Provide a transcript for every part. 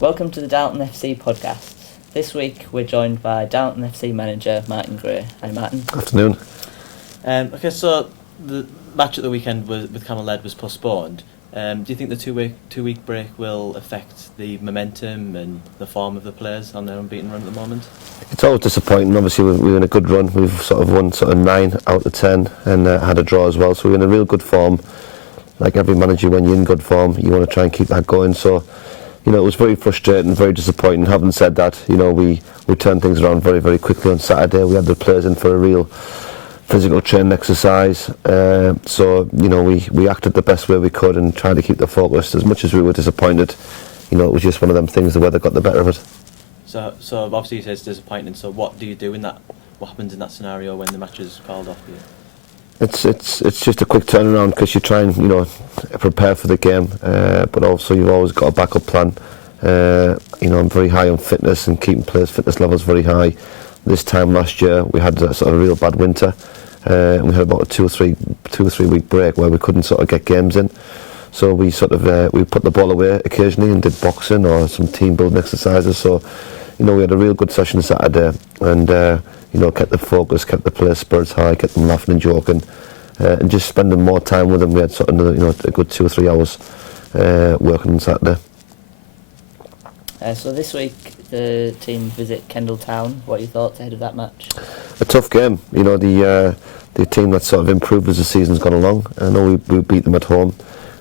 Welcome to the Darlington FC podcast. This week we're joined by Darlington FC manager Martin Gray. Hi Martin. Afternoon. Okay, so the match at the weekend with Kendal was postponed. Do you think the two-week break will affect the momentum and the form of the players on their unbeaten run at the moment? It's always disappointing. Obviously, we're in a good run. We've sort of won 9 out of 10 and had a draw as well. So we're in a real good form. Like every manager, when you're in good form, you want to try and keep that going. So, it was very frustrating, very disappointing. Having said that, we turned things around very, very quickly on Saturday. We had the players in for a real physical training exercise. So, we acted the best way we could and tried to keep the focus. As much as we were disappointed, it was just one of them things, the weather got the better of it. So obviously you say it's disappointing. So what do you do in that? What happens in that scenario when the match is called off for you? It's just a quick turnaround because you try and prepare for the game, but also you've always got a backup plan. I'm very high on fitness and keeping players' fitness levels very high. This time last year we had a sort of real bad winter, and we had about a 2 or 3 week break where we couldn't sort of get games in. So we we put the ball away occasionally and did boxing or some team building exercises. So we had a real good session Saturday and. Kept the focus, kept the players' spirits high, kept them laughing and joking, and just spending more time with them. We had sort of a good 2 or 3 hours working on Saturday. So this week the team visit Kendal Town. What are your thoughts ahead of that match? A tough game. The team that's sort of improved as the season's gone along. I know we beat them at home,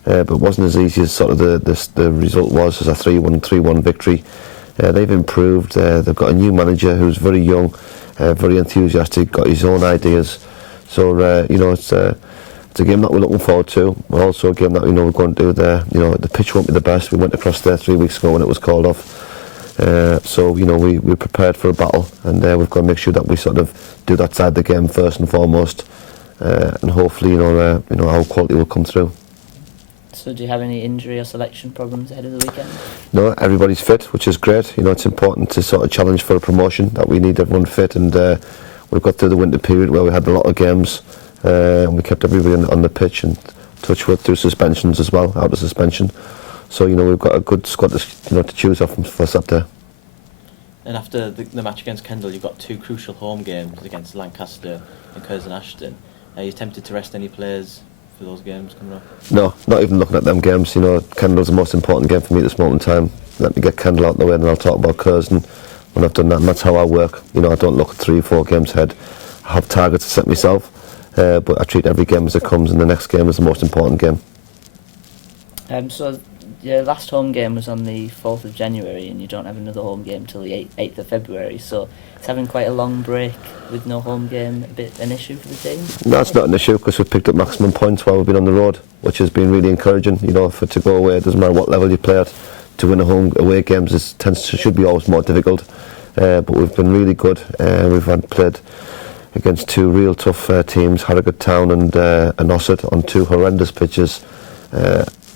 but it wasn't as easy as sort of the result was as a 3-1 victory. They've improved. They've got a new manager who's very young. Very enthusiastic, got his own ideas. So it's a game that we're looking forward to. But also a game that we're going to do the pitch won't be the best. We went across there 3 weeks ago when it was called off. So we're prepared for a battle, and we've got to make sure that we sort of do that side of the game first and foremost, and hopefully our quality will come through. So do you have any injury or selection problems ahead of the weekend? No, everybody's fit, which is great. It's important to sort of challenge for a promotion, that we need everyone fit, and we've got through the winter period where we had a lot of games, and we kept everybody on the pitch, and touch wood through suspensions as well, out of suspension. So we've got a good squad to choose off for Saturday. And after the match against Kendal, you've got 2 crucial home games against Lancaster and Curzon Ashton. Are you tempted to rest any players for those games coming up? No, not even looking at them games. Kendal's the most important game for me at this moment in time. Let me get Kendal out of the way and then I'll talk about Curzon when I've done that, and that's how I work. I don't look at 3 or 4 games ahead. I have targets to set myself, but I treat every game as it comes, and the next game is the most important game. So your last home game was on the 4th of January and you don't have another home game till the 8th of February, so it's having quite a long break with no home game a bit an issue for the team? No, it's not an issue because we've picked up maximum points while we've been on the road, which has been really encouraging. To go away, it doesn't matter what level you play at, to win away games should be always more difficult, but we've been really good. We've played against 2 real tough teams, Harrogate Town and Ossett, on 2 horrendous pitches,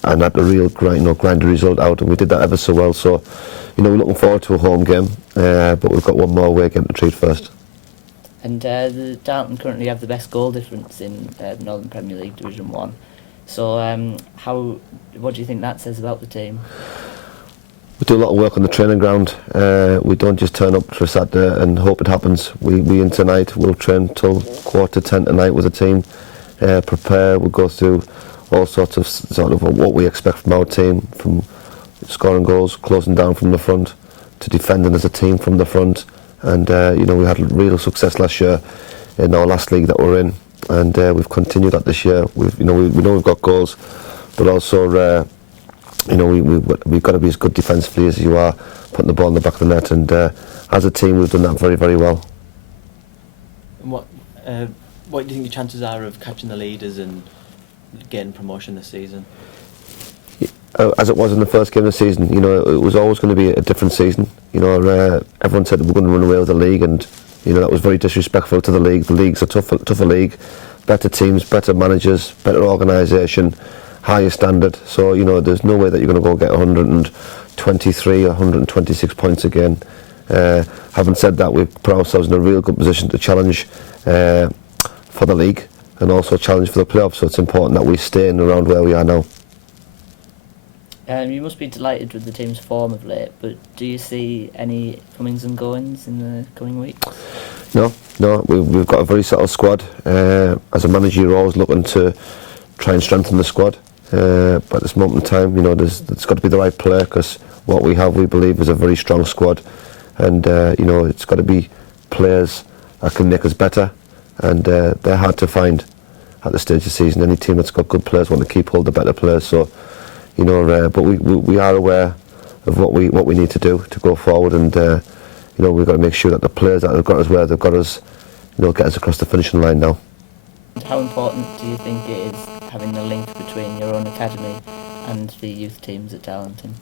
and had a real grind the result out, and we did that ever so well. So we're looking forward to a home game, but we've got one more away game to treat first. And the Darlington currently have the best goal difference in Northern Premier League Division 1. So what do you think that says about the team? We do a lot of work on the training ground. We don't just turn up for Saturday and hope it happens. We in tonight, we'll train till 9:15 tonight with the team, prepare, we'll go through all sorts of what we expect from our team, from scoring goals, closing down from the front, to defending as a team from the front. And we had real success last year in our last league that we're in, and we've continued that this year. We know we've got goals, but also we've got to be as good defensively as you are, putting the ball in the back of the net. And as a team, we've done that very, very well. And what do you think the chances are of catching the leaders and getting promotion this season? As it was in the first game of the season, it was always going to be a different season. Everyone said that we're going to run away with the league, and that was very disrespectful to the league. The league's a tougher league, better teams, better managers, better organisation, higher standard. So there's no way that you're going to go get 123 or 126 points again. Having said that, we've put ourselves in a real good position to challenge for the league and also challenge for the playoffs. So it's important that we stay in around where we are now. You must be delighted with the team's form of late, but do you see any comings and goings in the coming weeks? No, we've got a very settled squad. As a manager, you're always looking to try and strengthen the squad. But at this moment in time, there's got to be the right player, because what we have, we believe, is a very strong squad, and it's got to be players that can make us better, and they're hard to find at this stage of the season. Any team that's got good players want to keep hold of better players. So, but we are aware of what we need to do to go forward, and we've got to make sure that the players that have got us where they've got us, get us across the finishing line now. How important do you think it is having the link between your own academy and the youth teams at Darlington?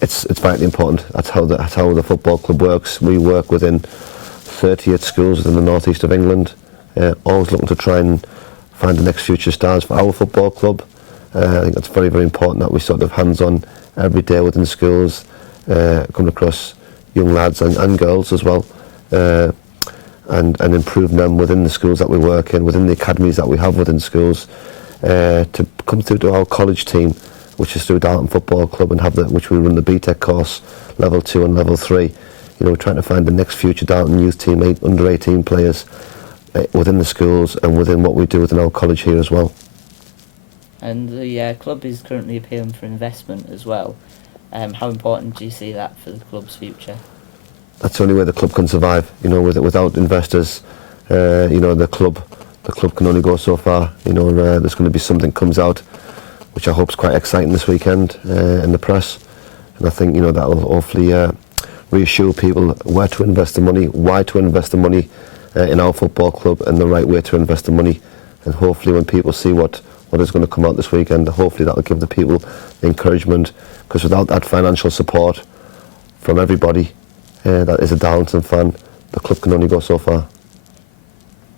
It's vitally important. That's how the football club works. We work within 38 schools within the northeast of England, always looking to try and find the next future stars for our football club. I think that's very, very important that we sort of hands-on every day within schools, coming across young lads and girls as well, and improving them within the schools that we work in, within the academies that we have within schools, to come through to our college team, which is through Darlington Football Club, and which we run the BTEC course, level 2 and level 3. We're trying to find the next future Darlington youth team, under 18 players within the schools and within what we do within our college here as well. And the club is currently appealing for investment as well. How important do you see that for the club's future? That's the only way the club can survive. Without investors, the club can only go so far. There's going to be something comes out, which I hope is quite exciting this weekend in the press, and I think that will hopefully reassure people where to invest the money, why to invest the money in our football club, and the right way to invest the money. And hopefully, when people see what is going to come out this weekend, hopefully that will give the people the encouragement. Because without that financial support from everybody that is a Darlington fan, the club can only go so far.